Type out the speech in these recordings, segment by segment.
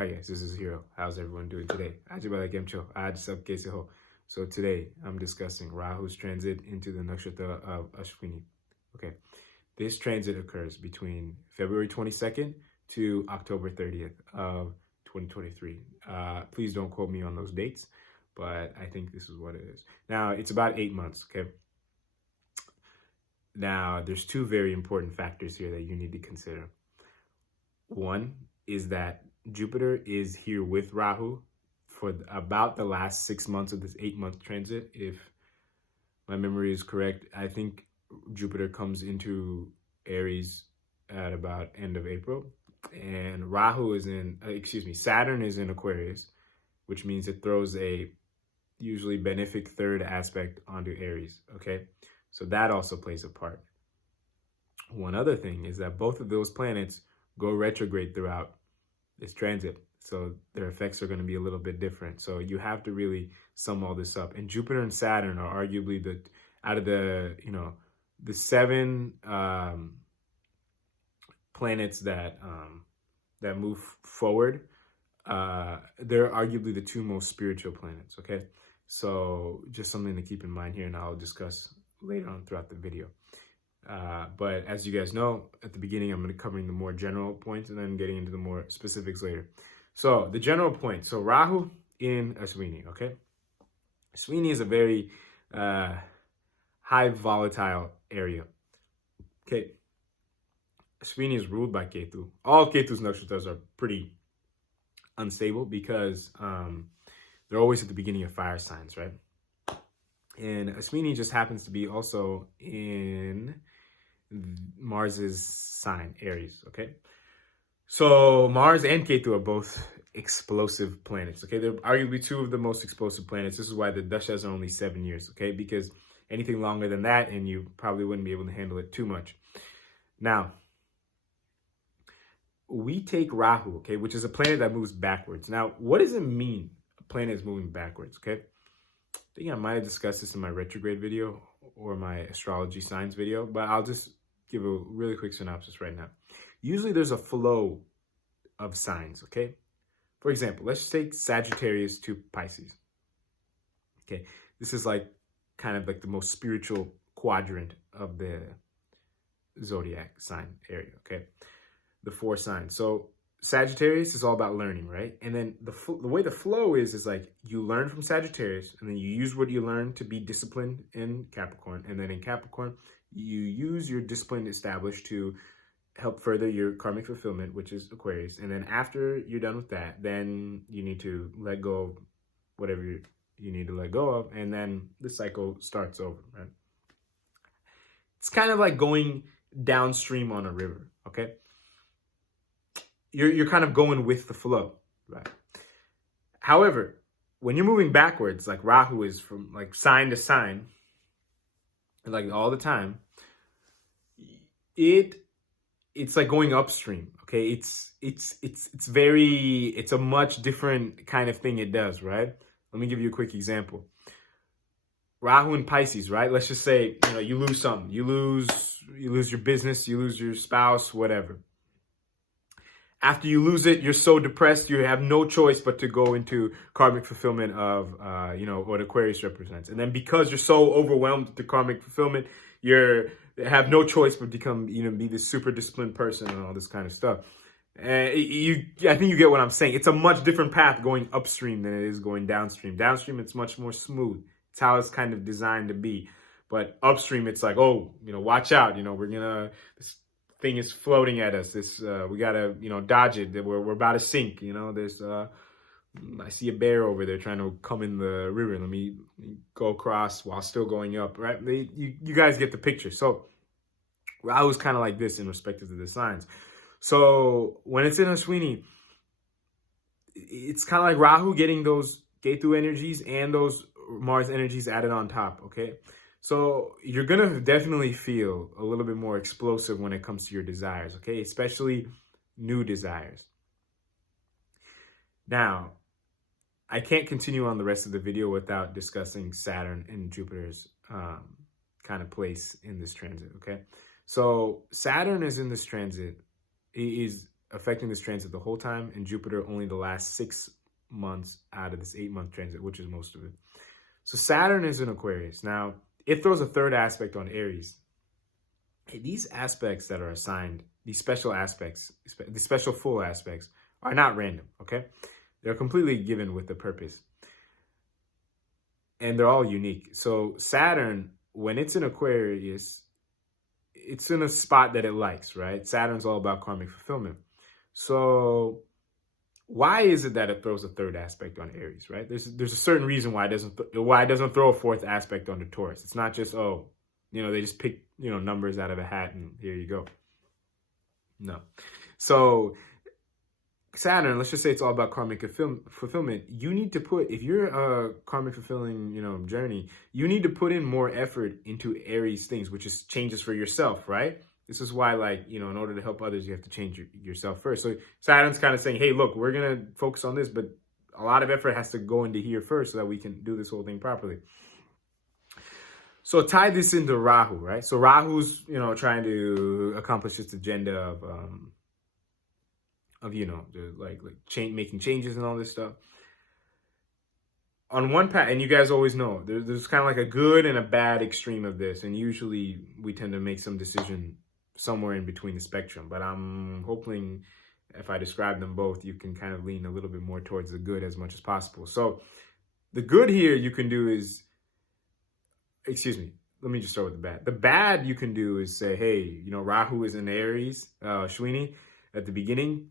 Hi guys, this is Hero. How's everyone doing today? So today I'm discussing Rahu's transit into the Nakshatra of Ashwini. Okay, this transit occurs between February 22nd to October 30th of 2023. Please don't quote me on those dates, but I think this is what it is. Now, it's about 8 months, okay? Now, there's two very important factors here that you need to consider. One is that Jupiter is here with Rahu for about the last 6 months of this 8-month transit. If my memory is correct, I think Jupiter comes into Aries at about end of April, and Saturn is in Aquarius, which means it throws a usually benefic third aspect onto Aries, okay? So that also plays a part. One other thing is that both of those planets go retrograde throughout this transit, so their effects are going to be a little bit different. So you have to really sum all this up. And Jupiter and Saturn are arguably out of the seven planets that move forward. They're arguably the two most spiritual planets. Okay, so just something to keep in mind here, and I'll discuss later on throughout the video. But as you guys know, at the beginning, I'm going to be covering the more general points and then getting into the more specifics later. So the general point. So Rahu in Ashwini, okay? Ashwini is a very high volatile area. Okay. Ashwini is ruled by Ketu. All Ketu's nakshatras are pretty unstable because they're always at the beginning of fire signs, right? And Ashwini just happens to be also in Mars's sign, Aries, okay? So Mars and Ketu are both explosive planets, okay? They're arguably two of the most explosive planets. This is why the dashas are only 7 years, okay? Because anything longer than that, and you probably wouldn't be able to handle it too much. Now, we take Rahu, okay, which is a planet that moves backwards. Now, what does it mean a planet is moving backwards, okay? I think I might have discussed this in my retrograde video or my astrology signs video, but I'll just give a really quick synopsis right now. Usually there's a flow of signs, okay? For example, let's just take Sagittarius to Pisces. Okay, this is like kind of like the most spiritual quadrant of the zodiac sign area, okay? The 4 signs. So Sagittarius is all about learning, right? And then the way the flow is like you learn from Sagittarius, and then you use what you learn to be disciplined in Capricorn. And then in Capricorn, you use your discipline established to help further your karmic fulfillment, which is Aquarius. And then after you're done with that, then you need to let go of whatever you need to let go of. And then the cycle starts over, right? It's kind of like going downstream on a river, okay? You're kind of going with the flow, right? However, when you're moving backwards, like Rahu is from like sign to sign, like all the time, it's like going upstream, okay? It's a much different kind of thing it does, right? Let me give you a quick example. Rahu in Pisces, right? Let's just say, you lose something. You lose your business, you lose your spouse, whatever. After you lose it, you're so depressed, you have no choice but to go into karmic fulfillment of, what Aquarius represents. And then because you're so overwhelmed with the karmic fulfillment, you have no choice but become, be this super disciplined person and all this kind of stuff. I think you get what I'm saying. It's a much different path going upstream than it is going downstream. Downstream, it's much more smooth. It's how it's kind of designed to be. But upstream, it's like, watch out. This thing is floating at us. We gotta, dodge it. We're about to sink. I see a bear over there trying to come in the river. Let me go across while still going up, right? You guys get the picture. So Rahu's kind of like this in respect to the signs. So when it's in Ashwini, it's kind of like Rahu getting those Ketu energies and those Mars energies added on top, okay? So you're going to definitely feel a little bit more explosive when it comes to your desires, okay? Especially new desires. Now, I can't continue on the rest of the video without discussing Saturn and Jupiter's kind of place in this transit, okay? So Saturn is in this transit. It is affecting this transit the whole time, and Jupiter only the last 6 months out of this 8-month transit, which is most of it. So Saturn is in Aquarius. Now, it throws a third aspect on Aries. These aspects that are assigned, these special aspects, these special full aspects, are not random, okay? They're completely given with a purpose. And they're all unique. So Saturn, when it's in Aquarius, it's in a spot that it likes, right? Saturn's all about karmic fulfillment. So why is it that it throws a third aspect on Aries, right? There's a certain reason why it doesn't throw a fourth aspect onto Taurus. It's not just, oh, they just pick, numbers out of a hat and here you go. No. So Saturn, let's just say it's all about karmic fulfillment. You need to put, if you're a karmic fulfilling, journey, you need to put in more effort into Aries things, which is changes for yourself, right? This is why, in order to help others, you have to change yourself first. So Saturn's kind of saying, hey, look, we're going to focus on this, but a lot of effort has to go into here first so that we can do this whole thing properly. So tie this into Rahu, right? So Rahu's, trying to accomplish this agenda of making changes and all this stuff. On one path, and you guys always know, there's kind of like a good and a bad extreme of this. And usually we tend to make some decision somewhere in between the spectrum. But I'm hoping if I describe them both, you can kind of lean a little bit more towards the good as much as possible. So the good here you can do is, let me just start with the bad. The bad you can do is say, hey, Rahu is in Aries, Ashwini, at the beginning.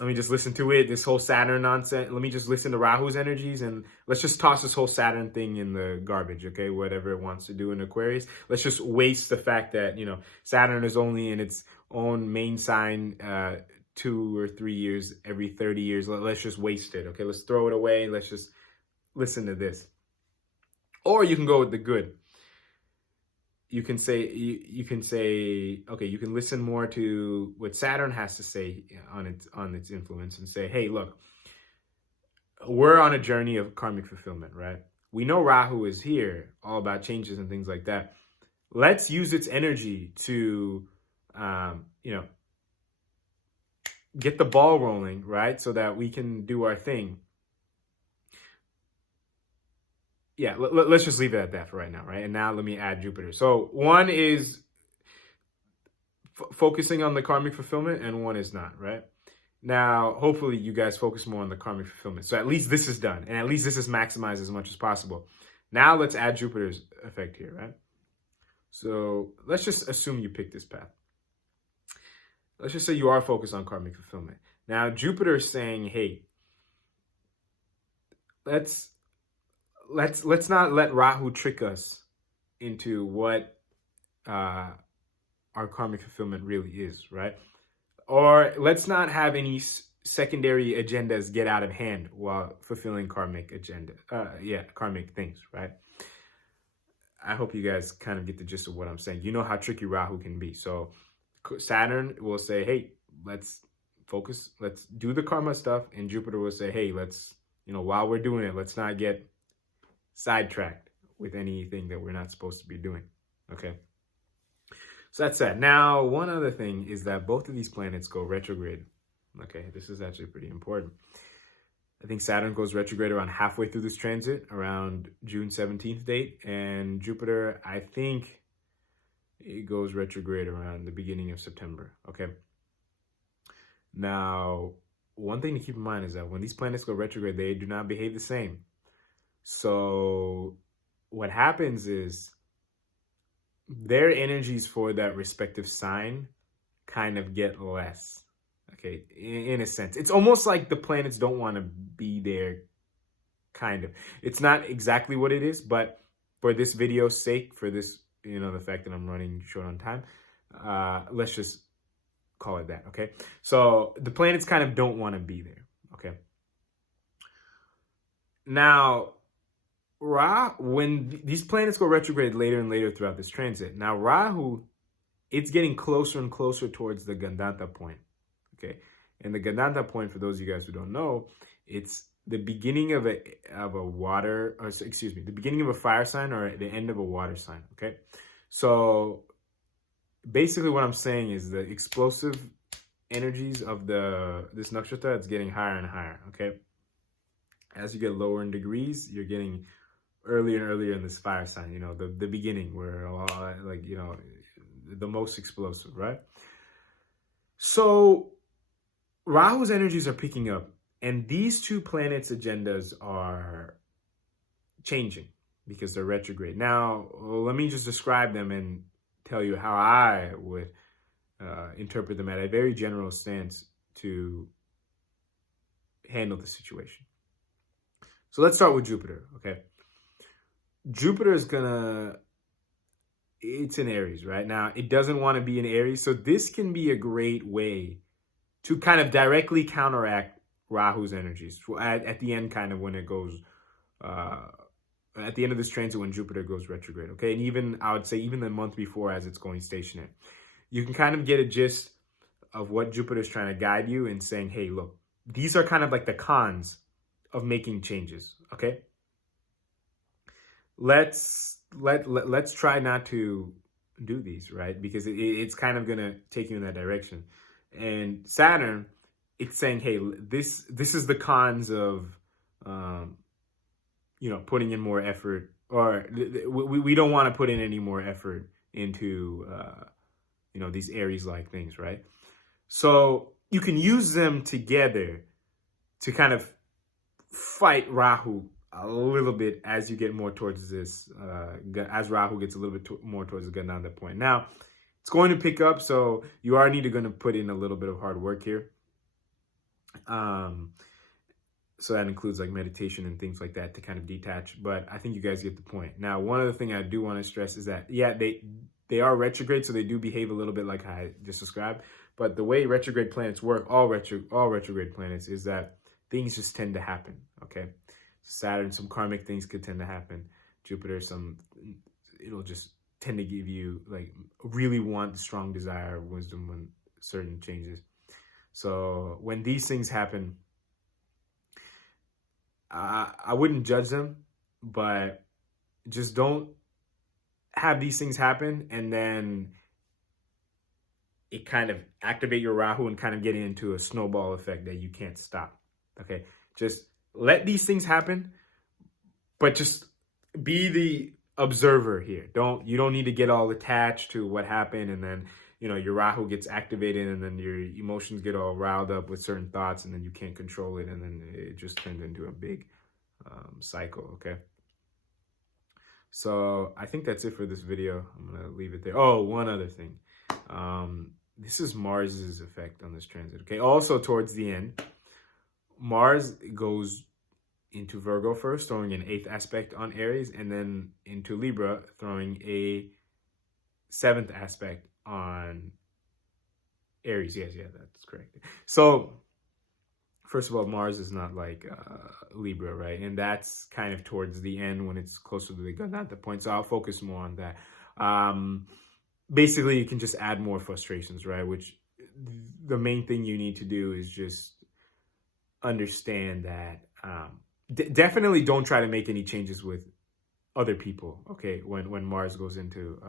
Let me just listen to it, this whole Saturn nonsense. Let me just listen to Rahu's energies and let's just toss this whole Saturn thing in the garbage, okay? Whatever it wants to do in Aquarius. Let's just waste the fact that, Saturn is only in its own main sign 2 or 3 years, every 30 years. Let's just waste it, okay? Let's throw it away. Let's just listen to this. Or you can go with the good. You can say, okay, you can listen more to what Saturn has to say on its influence and say, hey, look, we're on a journey of karmic fulfillment, right? We know Rahu is here, all about changes and things like that. Let's use its energy to, get the ball rolling, right? So that we can do our thing. Yeah, let's just leave it at that for right now, right? And now let me add Jupiter. So one is focusing on the karmic fulfillment and one is not, right? Now, hopefully you guys focus more on the karmic fulfillment. So at least this is done and at least this is maximized as much as possible. Now let's add Jupiter's effect here, right? So let's just assume you pick this path. Let's just say you are focused on karmic fulfillment. Now Jupiter is saying, hey, let's not let Rahu trick us into what our karmic fulfillment really is, right? Or let's not have any secondary agendas get out of hand while fulfilling karmic things, right? I hope you guys kind of get the gist of what I'm saying. You know how tricky Rahu can be. So Saturn will say, hey, let's focus, let's do the karma stuff. And Jupiter will say, hey, let's, while we're doing it, let's not get sidetracked with anything that we're not supposed to be doing, okay? So that's that. Now, one other thing is that both of these planets go retrograde, okay? This is actually pretty important. I think Saturn goes retrograde around halfway through this transit, around June 17th date, and Jupiter, I think it goes retrograde around the beginning of September, okay? Now, one thing to keep in mind is that when these planets go retrograde, they do not behave the same. So what happens is their energies for that respective sign kind of get less, okay, in a sense. It's almost like the planets don't want to be there, kind of. It's not exactly what it is, but for this video's sake, for this, the fact that I'm running short on time, let's just call it that, okay? So the planets kind of don't want to be there, okay? Now, when these planets go retrograde later and later throughout this transit, now Rahu, it's getting closer and closer towards the Gandanta point, okay? And the Gandanta point, for those of you guys who don't know, it's the beginning of the beginning of a fire sign or the end of a water sign, okay? So basically what I'm saying is the explosive energies of this nakshatra, it's getting higher and higher, okay? As you get lower in degrees, you're getting earlier and earlier in this fire sign, you know, the beginning where like, you know, the most explosive, right? So Rahu's energies are picking up, and these two planets' agendas are changing because they're retrograde. Now, let me just describe them and tell you how I would interpret them at a very general stance to handle the situation. So let's start with Jupiter, okay? Jupiter is it's in Aries right now. It doesn't want to be in Aries. So this can be a great way to kind of directly counteract Rahu's energies at the end, kind of when it goes, at the end of this transit when Jupiter goes retrograde, okay? And even, I would say, even the month before as it's going stationary. You can kind of get a gist of what Jupiter is trying to guide you and saying, hey, look, these are kind of like the cons of making changes, okay? Let's try not to do these, right? Because it's kind of going to take you in that direction. And Saturn, it's saying, hey, this is the cons of, you know, putting in more effort, or we don't want to put in any more effort into, you know, these Aries-like things, right? So you can use them together to kind of fight Rahu a little bit as you get more towards this, as Rahu gets a little bit more towards the Gananda point. Now, it's going to pick up, so you are going to put in a little bit of hard work here. So that includes like meditation and things like that to kind of detach, but I think you guys get the point. Now, one other thing I do want to stress is that, yeah, they are retrograde, so they do behave a little bit like I just described, but the way retrograde planets work, all retrograde planets, is that things just tend to happen, okay? Saturn, some karmic things could tend to happen. Jupiter, it'll just tend to give you, like, really want the strong desire, wisdom when certain changes. So when these things happen, I wouldn't judge them, but just don't have these things happen and then it kind of activate your Rahu and kind of get into a snowball effect that you can't stop. Okay, just let these things happen, but just be the observer here. You don't need to get all attached to what happened, and then, you know, your Rahu gets activated and then your emotions get all riled up with certain thoughts and then you can't control it, and then it just turns into a big cycle, okay? So I think that's it for this video. I'm gonna leave it there. Oh, one other thing. This is Mars's effect on this transit, okay? Also, towards the end, Mars goes into Virgo first, throwing an 8th aspect on Aries, and then into Libra, throwing a 7th aspect on Aries. Yes, yeah, that's correct. So, first of all, Mars is not like Libra, right? And that's kind of towards the end when it's closer to the Gananta point. So I'll focus more on that. Basically, you can just add more frustrations, right? Which the main thing you need to do is just understand that definitely don't try to make any changes with other people, okay, when Mars goes into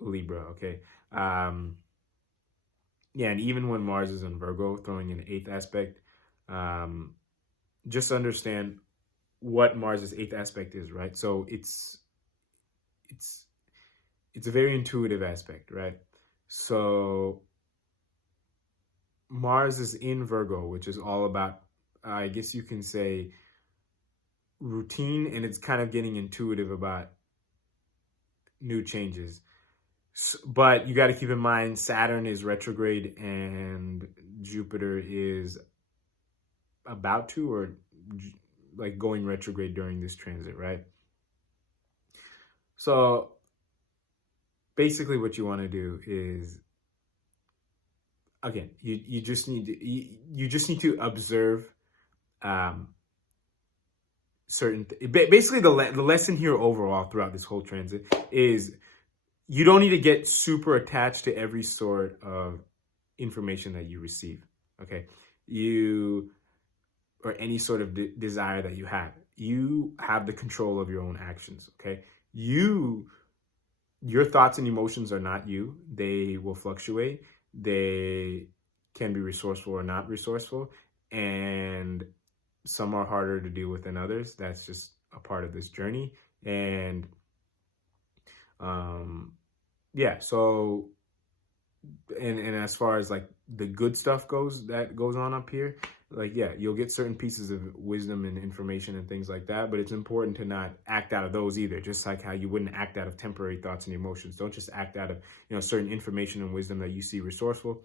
Libra, okay? Yeah, and even when Mars is in Virgo, throwing an 8th aspect, just understand what Mars's 8th aspect is, right? So it's a very intuitive aspect, right? So Mars is in Virgo, which is all about, I guess you can say, routine, and it's kind of getting intuitive about new changes. But you got to keep in mind, Saturn is retrograde and Jupiter is about to, or like going retrograde during this transit, right? So basically what you want to do is, again, you just need to observe certain basically the lesson here overall throughout this whole transit is you don't need to get super attached to every sort of information that you receive, okay? Or any sort of desire that you have. You have the control of your own actions, okay? Your thoughts and emotions are not you. They will fluctuate. they can be resourceful or not resourceful, and some are harder to deal with than others. That's just a part of this journey. And yeah, so and as far as like the good stuff goes that goes on up here, like, yeah, you'll get certain pieces of wisdom and information and things like that, but it's important to not act out of those either. Just like how you wouldn't act out of temporary thoughts and emotions. Don't just act out of, you know, certain information and wisdom that you see resourceful.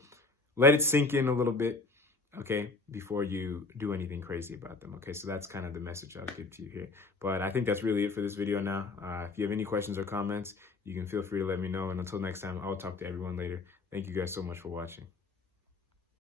Let it sink in a little bit, okay, before you do anything crazy about them. Okay, so that's kind of the message I'll give to you here. But I think that's really it for this video now. If you have any questions or comments, you can feel free to let me know. And until next time, I'll talk to everyone later. Thank you guys so much for watching.